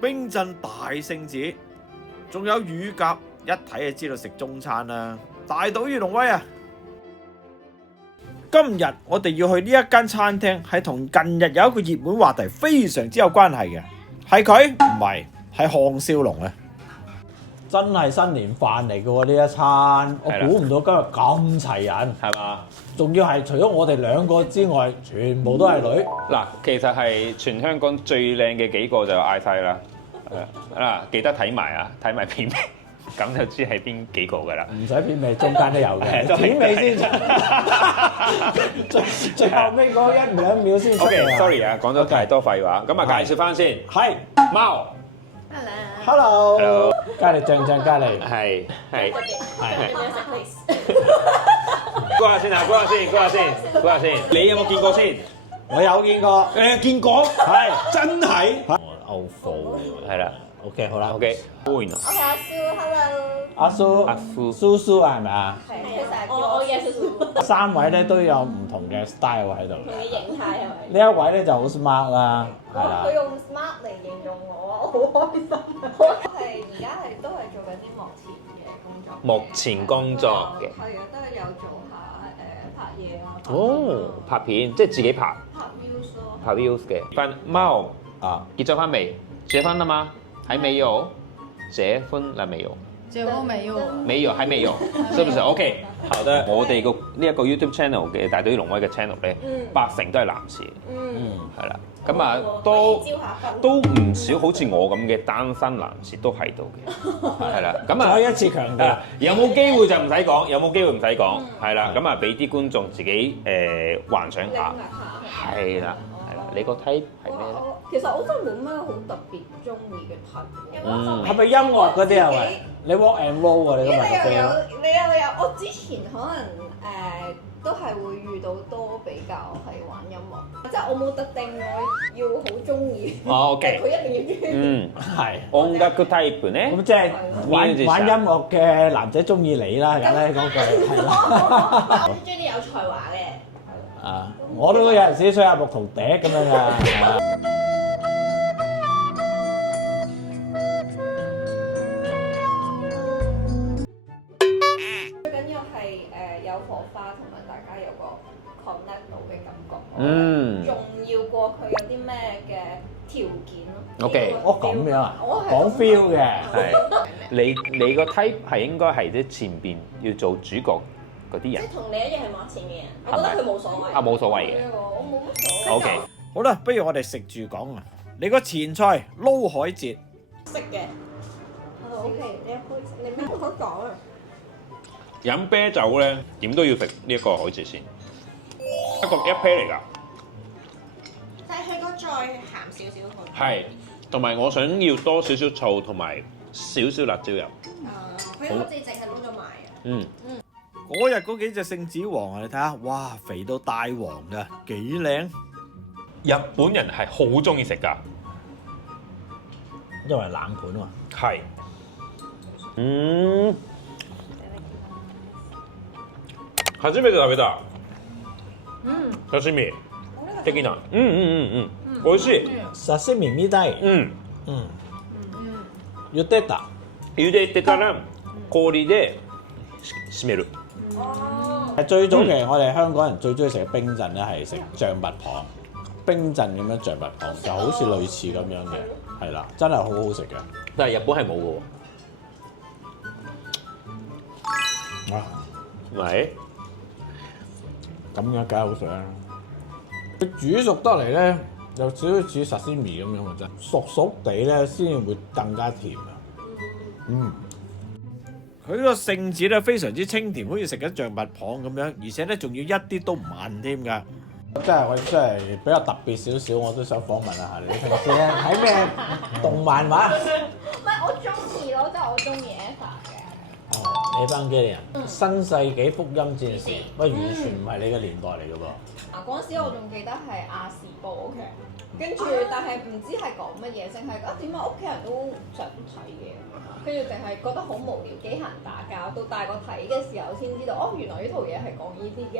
冰鎮大聖子，仲有乳鴿，一睇就知道食中餐啦。大島魚龍威啊！今日我哋要去呢一間餐廳，係同近日有一個熱門話題非常之有關係嘅，係佢唔係，係項少龍啊！真係新年飯嚟嘅喎呢一餐，我估唔到今日咁齊人，係嘛？仲要係除咗我哋兩個之外，全部都係女。嗱，其實係全香港最靚嘅幾個就嗌晒啦。嗱，記得睇埋啊，睇埋片尾，咁就知係邊幾個㗎啦。唔使片尾，中間都有嘅。片尾先，最後尾嗰1-2秒先出。OK，sorry 啊，講咗太多廢話，咁啊介紹翻先。係貓。Hello，嘉莉醬嘉莉，係。係。估下先啊，估下先。你有冇見過先？我有見過。見過？係真係。歐貨係啦。OK，好啦。OK。我係阿蘇 ，hello。阿蘇啊，係咪啊？係，我嘅蘇蘇。三位咧都有唔同嘅 style 喺度。同嘅形態係咪？呢一位咧就好 smart 啦，係啦。佢用 smart 嚟形容我，我好開心。我係而家都係做緊啲幕前嘅工作。幕前工作嘅。係啊，都係有做下拍嘢啊。哦，拍片即係自己拍。拍 views 咯。拍 views 嘅。翻貓啊，結咗婚未？結婚啦嘛？還沒有？結婚了沒有？結婚沒有？沒有，還沒有，是不是 ？OK，好的。我哋個呢一個 YouTube channel 嘅大隊龍威嘅 channel 咧，80%都係男士。係啦。咁啊，都唔少好似我咁嘅單身男士都喺度嘅。係啦。咁啊，再一次強調，有冇機會就唔使講，有冇機會唔使講。係啦。咁啊，俾啲觀眾自己幻想下。係啦。你個 type 係咩咧？其實我真係冇咩好特別中意嘅 type。係咪音樂嗰啲係咪？你 rock and roll 啊？你今日嘅 feel？你又有，我之前可能都係會遇到多比較係玩音樂，即係我冇特定我要好中意。OK。佢一定要中意。係。音楽 type 咧？咁即係玩音樂嘅男仔中意你啦，簡單講句係啦。我中意啲有才華嘅。啊！我都有陣時吹下牧童笛咁樣㗎。最緊要係有火花，同埋大家有個 connect 到嘅感覺。重要過佢有啲咩嘅條件咯。OK，咁樣啊？講 feel 嘅。係。你個 type 係應該係啲前邊要做主角嗰啲人。即係同你一樣係幕前嘅人，我覺得佢冇所謂。啊，冇所謂嘅。我冇乜所謂。OK。好啦，不如我哋食住講啊！你個前菜撈海蜇。識嘅。OK，你咩都講啊？飲啤酒咧，點都要食呢一個海蜇先。一 pair 嚟㗎。但係佢個再鹹少少好。係，同埋我想要多少少醋同埋少少辣椒油。佢好似淨係撈咗埋啊。嗰日嗰幾隻聖子王啊，你睇下，哇，肥到大王㗎，幾靚！日本人係好中意食㗎，因為冷盤啊嘛。係。初めて食べた。刺身。的な。美味しい。刺身みたい。茹でた。茹でてから氷で締める。最早期我哋香港人最中意食嘅冰鎮咧係食象拔蚌，冰鎮咁樣象拔蚌就好似類似咁樣嘅，係啦，真係好好食嘅。但係日本係冇嘅喎。哇！咪咁樣梗係好食啦。佢煮熟得嚟咧，有少少似沙西米咁樣嘅啫，熟地咧先至會更加甜啊。佢個聖子咧非常之清甜，好似食緊象拔蚌咁樣，而且咧仲要一啲都唔韌添㗎。我真係比較特別少少，我都想訪問一下你平時咧睇咩動漫畫？唔係我中意咯，即係我中意 Eva 嘅。你班機人新世紀福音戰士，喂，完全唔係你嘅年代嚟嘅噃。嗰陣時我仲記得係亞視播劇，跟住但係唔知係講乜嘢，淨係點解屋企人都成日都睇嘅，跟住淨係覺得好無聊，機械人打交。到大個睇嘅時候先知道，哦，原來呢套嘢係講呢啲嘅。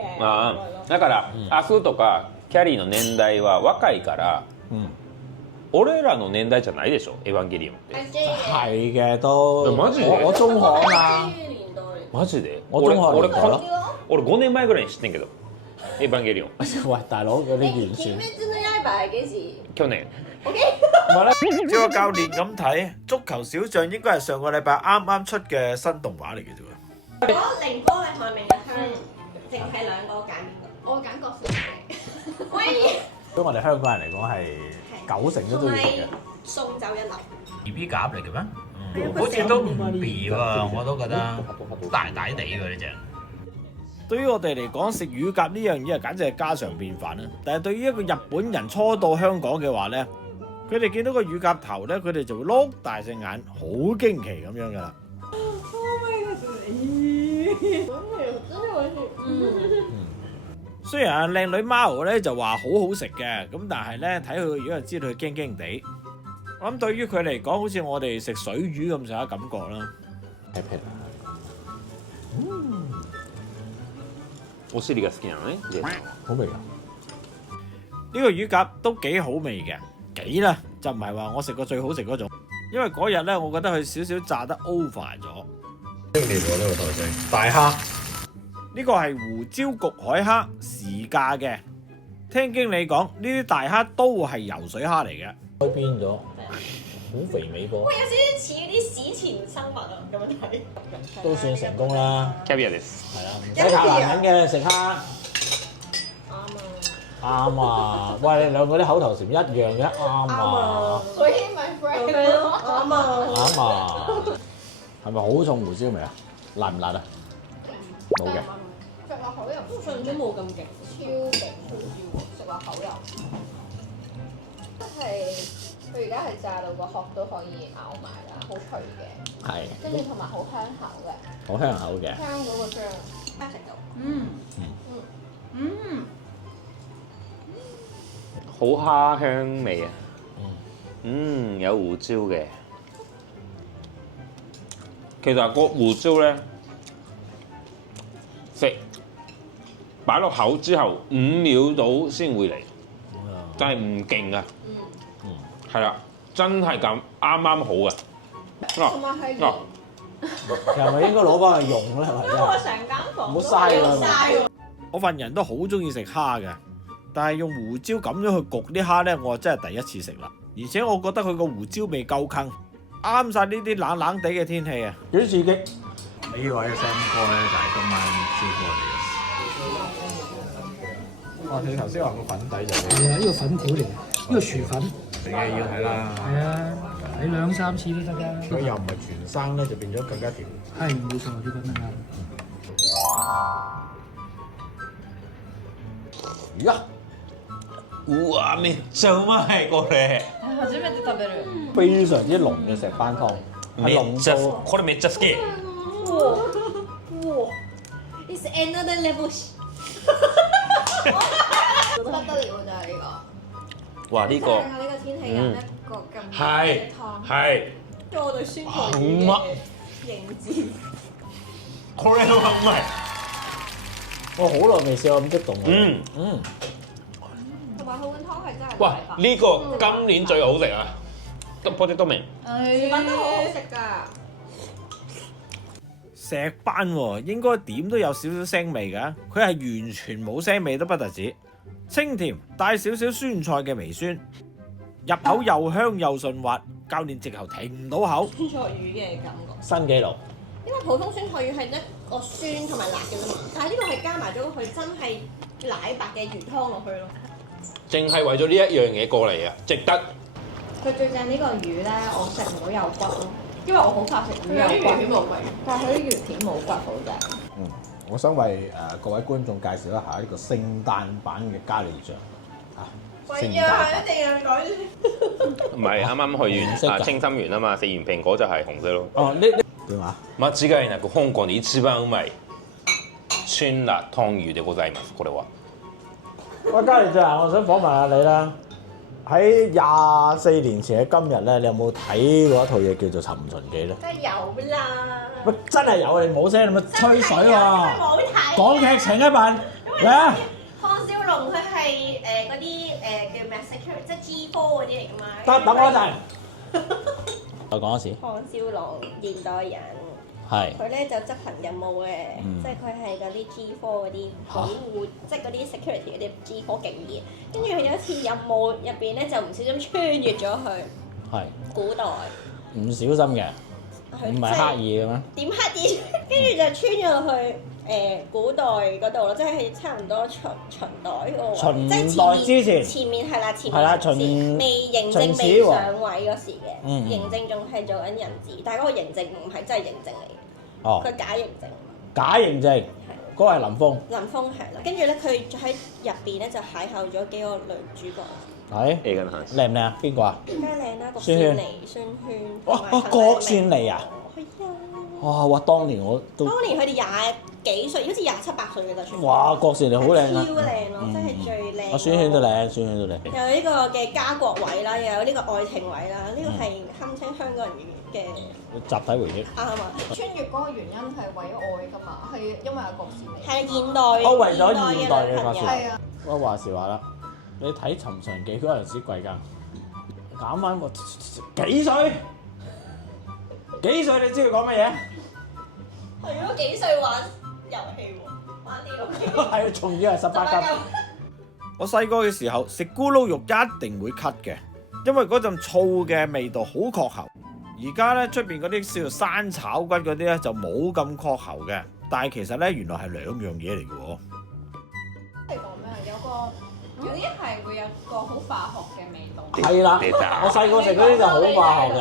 だから、アスとかキャリーの年代は若いから、俺らの年代じゃないでしょ、エヴァンゲリオンって。係 J 嘅。係嘅都。マジで我中學啊嘛。年代。マジで？我中學俺年代咯。俺5年前ぐらいに知ってんけど、エヴァンゲリオン。喂，大佬有啲鬼完全。滅の刃係幾時去年。 ？OK。唔係咧，照個教練咁睇，足球小將應該係上個禮拜啱啱出嘅新動畫嚟嘅啫喎。如果凌波嘅同明日香，淨係兩個揀邊個？我揀國小嘅。喂，對我哋香港人嚟講係90%都同埋中意食嘅。送酒一流。 BB 鴨嚟嘅咩？好似都唔 B 喎，我都覺得大大地喎呢只。對於我哋嚟講，食乳鴿呢樣嘢簡直係家常便飯啦。但係對於一個日本人初到香港嘅話咧，佢哋見到個乳鴿頭咧，佢哋就會碌大隻眼，好驚奇咁樣噶啦。雖然啊靚女貓咧就話好好食嘅，咁但係咧睇佢個樣就知道佢驚驚地。我諗對於佢嚟講，好似我哋食水魚咁上下感覺啦。係皮。お尻が好きなのね。好味㗎。呢個乳鴿都幾好味嘅，幾啦就唔係話我食過最好食嗰種，因為嗰日咧我覺得佢少少炸得 over 咗。經典喎呢個台式大蝦，呢個係胡椒焗海蝦時價嘅，聽經理講呢啲大蝦都係游水蝦嚟嘅。開邊咗，好肥美噃，喂，有少少似嗰啲史前生物啊，咁樣睇。都算成功啦。キャビアです。係啦，唔使靠男人嘅食蝦。啱啊！喂，你兩個啲口頭禪一樣嘅，啱啊！所以 my friend 啱啊！啱啊！係咪好重胡椒味啊？辣唔辣啊？冇嘅。食落口又上咗冇咁勁。超勁胡椒喎，食落口又。即係佢而家係炸到個殼都可以咬埋啦，好脆嘅，係。跟住同埋好香口嘅，好香口嘅。香嗰個醬。食到。好蝦香味啊！有胡椒嘅。其實個胡椒咧，食擺落口之後5秒到先會嚟，真係唔勁啊！係啦，真係咁啱啱好嘅。同埋係嗱，其實係咪應該攞翻去用咧？係咪真係？因為成間房唔好嘥啦嘥喎。我份人都好中意食蝦嘅，但係用胡椒咁樣去焗啲蝦咧，我真係第一次食啦。而且我覺得佢個胡椒味夠坑，啱晒呢啲冷冷地嘅天氣啊！幾刺激！呢位嘅聲哥咧就係今晚招過嚟嘅。哦，你頭先話個粉底就係啊，呢個粉條嚟嘅，呢個薯粉。你嘅要睇啦，係啊，睇2、3次都得㗎。佢又唔係全生咧，就變咗更加甜。係冇錯，呢個啱。呀！哇！めっちゃうまいこれ。初めて食べる。非常之濃嘅石斑湯，係めっちゃ濃到これめっちゃ好き。哇！It's another level。不得了就係呢哇！呢個。個呢個天氣飲一個咁係嘅湯。係。即係我對酸菜好魚乜嘅認知。これはうまい。我好耐未試過咁激動喎。同埋佢碗湯係真係哇！呢個今年最好食啊！波姐都明。品都好好食㗎。石斑喎，應該點都有少少腥味㗎，佢係完全冇腥味都不特止，清甜帶少少酸菜嘅微酸，入口又香又順滑，教練直頭停唔到口。酸菜魚嘅感覺。新紀錄。因為普通酸菜魚係一個酸同埋辣嘅啫嘛，但係呢個係加埋咗佢真係奶白嘅魚湯落去咯。淨係為咗呢一樣嘢過嚟啊，值得。佢最正呢個魚咧，我食唔到有骨咯，因為我好怕食魚有骨。但係佢啲魚片冇骨，好正。我想為各位觀眾介紹一下呢個聖誕版嘅咖喱醬啊！聖誕版一定要講唔係啱啱去完清心園啊嘛，食完蘋果就係紅色咯。哦，呢點啊？間違いなく香港で一番うまい酸辣湯魚でございます。これは。喂，嘉莉姐啊，我想訪問下你啦。喺24年前嘅今日咧，你有冇睇過一套嘢叫做《尋秦記》咧？梗係有啦。喂，真係有啊！你冇聲，你咪吹水喎！冇睇。講劇情一份嚟啊！康少龍佢係嗰啲叫咩 security，即係 G4嗰啲嚟㗎嘛，等我一陣。再講一次。項少龍現代人，係。佢咧就執行任務嘅，即係佢係嗰啲 G4 嗰啲保護，即係嗰啲 security 嗰啲 G4 警員。跟住佢有一次任務入邊咧，就唔小心穿越咗去古代。唔小心嘅，唔係刻意嘅咩？點刻意？跟住就穿咗落去古代嗰度咯，即係差唔多秦代嗰個位，秦代之前。前面係啦，前係啦，面未嬴政未上位嗰時嘅，嬴政仲係做緊人質，但係嗰個嬴政唔係真係嬴政嚟嘅，佢假嬴政。假嬴政，嗰個係林峰。林峰係啦，跟住咧佢喺入邊咧就邂逅咗幾個女主角。係。A 緊係。靚唔靚啊？邊個啊？梗係靚啦，郭孫羨妮、孫軒。郭羨妮啊！係啊。哇！當年我都。當年佢哋廿幾歲，好似27、8歲嘅就算。哇！郭羨妮好靚啊！超靚咯，真係最靚。我孫軒都靚，孫軒都靚。有呢個嘅家國位啦，又有呢個愛情位啦，呢個係堪稱香港人嘅集體回憶。啱啊！穿越嗰個原因係為咗愛㗎嘛，係因為阿郭羨妮。係現代。我為咗現代嘅發現展。係啊。我話時話啦，你睇《尋常記》嗰陣時貴庚？減翻個幾歲？幾歲你知佢講乜嘢？係咯，幾歲玩遊戲喎？玩電腦機。係，仲要係18禁。我細個嘅時候食咕嚕肉一定會咳嘅，因為嗰陣醋嘅味道好確喉。而家咧出邊嗰啲叫做生炒骨嗰啲咧就冇咁確喉嘅，但係其實咧原來係兩樣嘢嚟嘅喎。係講咩？有啲係會有個好化學嘅味道。係啦，我細個食嗰啲就好化學嘅。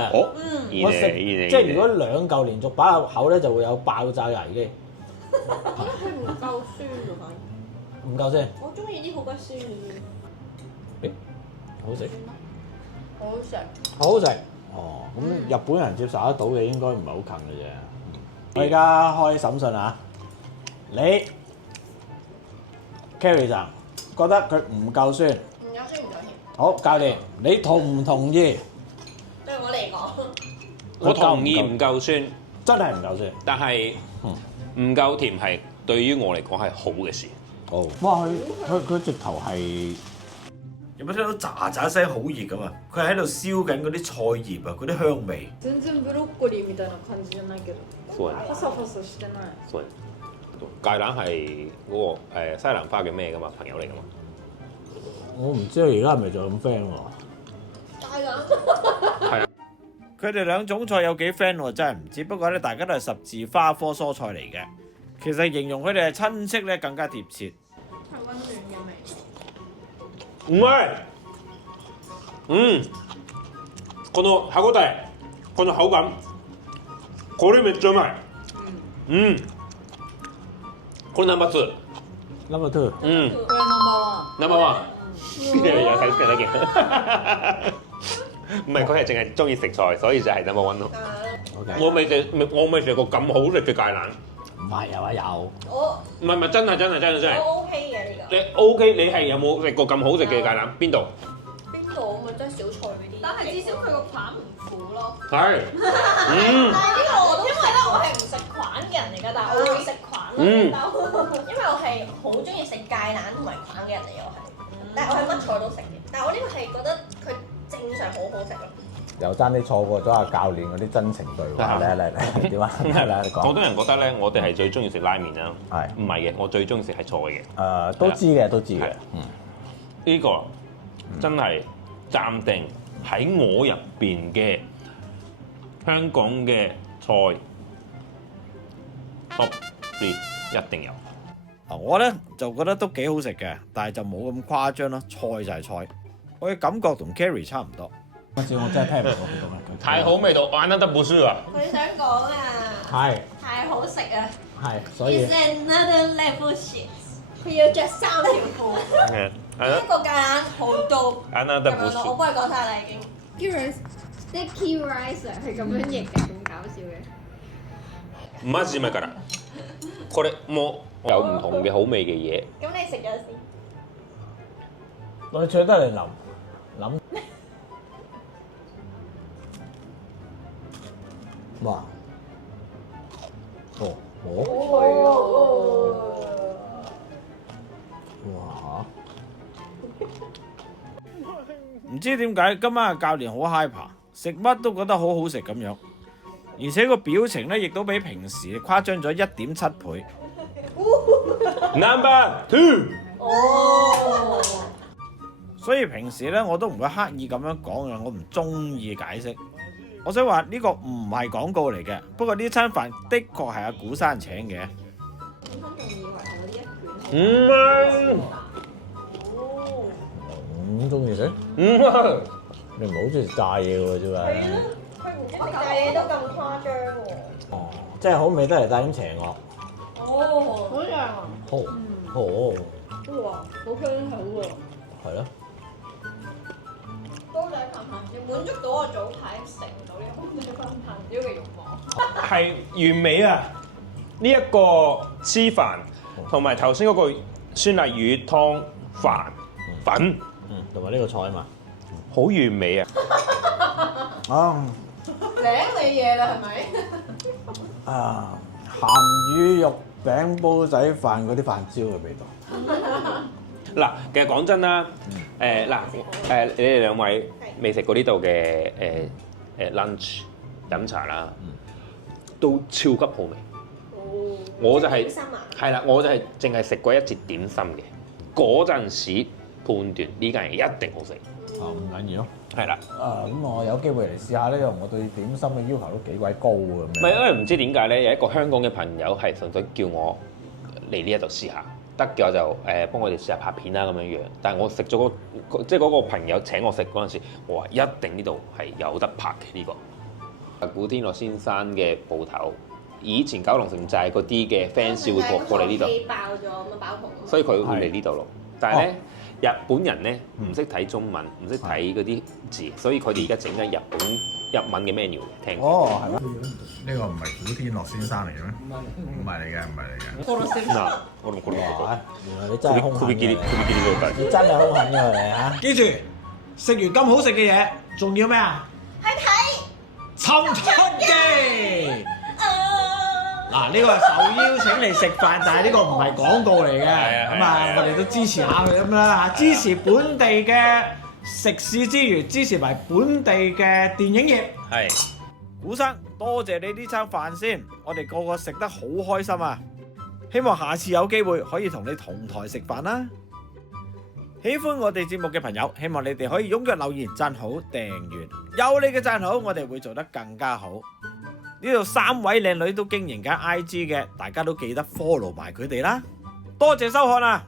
我食即即係如果2嚿連續擺入口咧，就會有爆炸嘅危機。我覺得佢唔夠酸喎，反而。唔夠先。我中意啲好鬼酸嘅。好食。好好食。好好食。哦，咁日本人接受得到嘅應該唔係好近嘅啫。我而家開審訊啊！你 Carrie 就覺得佢唔夠酸。唔夠酸唔夠甜。好，教練，你同唔同意？對我嚟講，我同意唔夠酸，真係唔夠酸。但係唔夠甜係對於我嚟講係好嘅事。好。哇！佢直頭係。有冇聽到喳喳聲好熱咁啊？佢喺度燒緊嗰啲菜葉啊，嗰啲香味。全然ブロッコリーみたいな感じじゃないけど、そうパサパサしてない。そう芥蘭係嗰個西蘭花嘅咩㗎嘛？朋友嚟㗎嘛？我唔知佢而家係咪仲咁 friend 喎？係咁。係啊。佢哋兩種菜有幾 friend 我真係唔知，不過咧大家都係十字花科蔬菜嚟嘅。其實形容佢哋係親戚咧更加貼切。係溫暖嘅味。うまい。この歯ごたえ、この口感、これめっちゃうまい。これナンバー2。ナンバー2。これナンバーワン。有睇得見。唔係佢係淨係中意食菜，所以就係 number one 咯。我未食過咁好食嘅芥蘭。唔係啊，有。唔係真係。我 OK 嘅呢個。你 OK？你係有冇食過咁好食嘅芥蘭？邊度？邊度咪真係小菜嗰啲。但係至少佢個款唔苦咯。係。但係呢個我都因為咧，我係唔食款嘅人嚟㗎，但係我會食款咯。因為我係好中意食芥蘭同埋款嘅人嚟，我係。但係我係乜菜都食嘅，但係我呢個係覺得佢正常好好食咯。又爭啲錯過咗阿教練嗰啲真情對話，嚟點啊？嚟你講。好多人覺得咧，我哋係最中意食拉麵啦。係。唔係嘅，我最中意食係菜嘅。都知嘅。呢個真係暫定喺我入邊嘅香港嘅菜 top 3一定有。我咧就覺得都幾好食嘅，但係就冇咁誇張咯。菜就係菜，我嘅感覺同 Carrie 差唔多。我真係聽唔到佢講乜。太好味道，玩得得本書啊！佢想講啊，係太好食啊！係，所以。It's another level shit。佢要着3條褲。呢個芥蘭好多。Another 咁樣咯，我幫你講晒啦已經。即係 Key Riser 係咁樣譯嘅，咁搞笑嘅。マジうまいから。これも有唔同嘅好味嘅嘢。咁你食咗先。我哋取得嚟諗。哇！哇！唔唔知點解今晚嘅教練好 hyper，食乜都覺得好好食咁樣，而且個表情咧亦都比平時誇張咗1.7倍。Number 2。哦，所以平時咧我都唔會刻意咁樣講嘅，我唔中意解釋。我想話呢個唔係廣告嚟嘅，不過呢餐飯的確係阿古生請嘅。咁中意食？你唔係好中意食炸嘢喎，啫嘛？佢唔知食炸嘢都咁誇張喎。哦，即係好味得嚟帶點邪惡。哦，好正啊！哦，哇，好香口喎！係咯。煲仔飯飯燒滿足到我早排食唔到呢個煲仔飯飯燒嘅慾望。係完美啊！呢、一個黐飯同埋頭先嗰個酸辣魚湯飯粉，同埋呢個菜嘛。好完美啊！啊領你嘢啦，係咪？啊！鹹魚肉餅煲仔飯嗰啲飯焦嘅味道。嗱，其實講真啦，你哋兩位未食過呢度嘅lunch 飲茶啦，都超級好味。我就係點心啊係啦，我就係淨係食過一節點心嘅，嗰陣時判斷呢間嘢一定好食。唔緊要咯。係啦，咁我有機會嚟試下呢，因為我對點心嘅要求都幾鬼高嘅。唔係因為唔知點解咧，有一個香港嘅朋友係純粹叫我嚟呢一度試下，得嘅我就幫我哋試下拍片啦咁樣樣。但係我食咗即係嗰個朋友請我食嗰陣時，我話一定呢度係有得拍嘅呢個。古天樂先生嘅鋪頭，以前九龍城寨嗰啲嘅 fans 會過嚟呢度，爆咗咁啊爆紅。所以佢會嚟呢度咯。但係咧，日本人咧唔識睇中文，唔識睇嗰啲字，所以佢哋而家整緊日文嘅 menu 聽。哦，係咩？呢個唔係古天樂先生嚟嘅咩？唔係嚟嘅，唔係嚟嘅。嗱，我同佢哇！原來你真係兇狠嘅，佢你真係兇狠嘅你嚇。記住，食完咁好食嘅嘢，仲要咩啊？去睇。尋出記。嗱，呢個係受邀請嚟食飯，但係呢個唔係廣告嚟嘅。咁啊，我哋都支持下佢咁啦嚇，支持本地嘅食肆之餘，支持埋本地嘅電影業。係。古生，多謝你呢餐飯先，我哋個個食得好開心啊！希望下次有機會可以同你同台食飯啦。喜歡我哋節目嘅朋友，希望你哋可以踴躍留言、讚好、訂閱。有你嘅讚好，我哋會做得更加好。呢度3位靚女都經營緊 IG 嘅，大家都記得 follow 埋佢哋啦。多謝收看啊！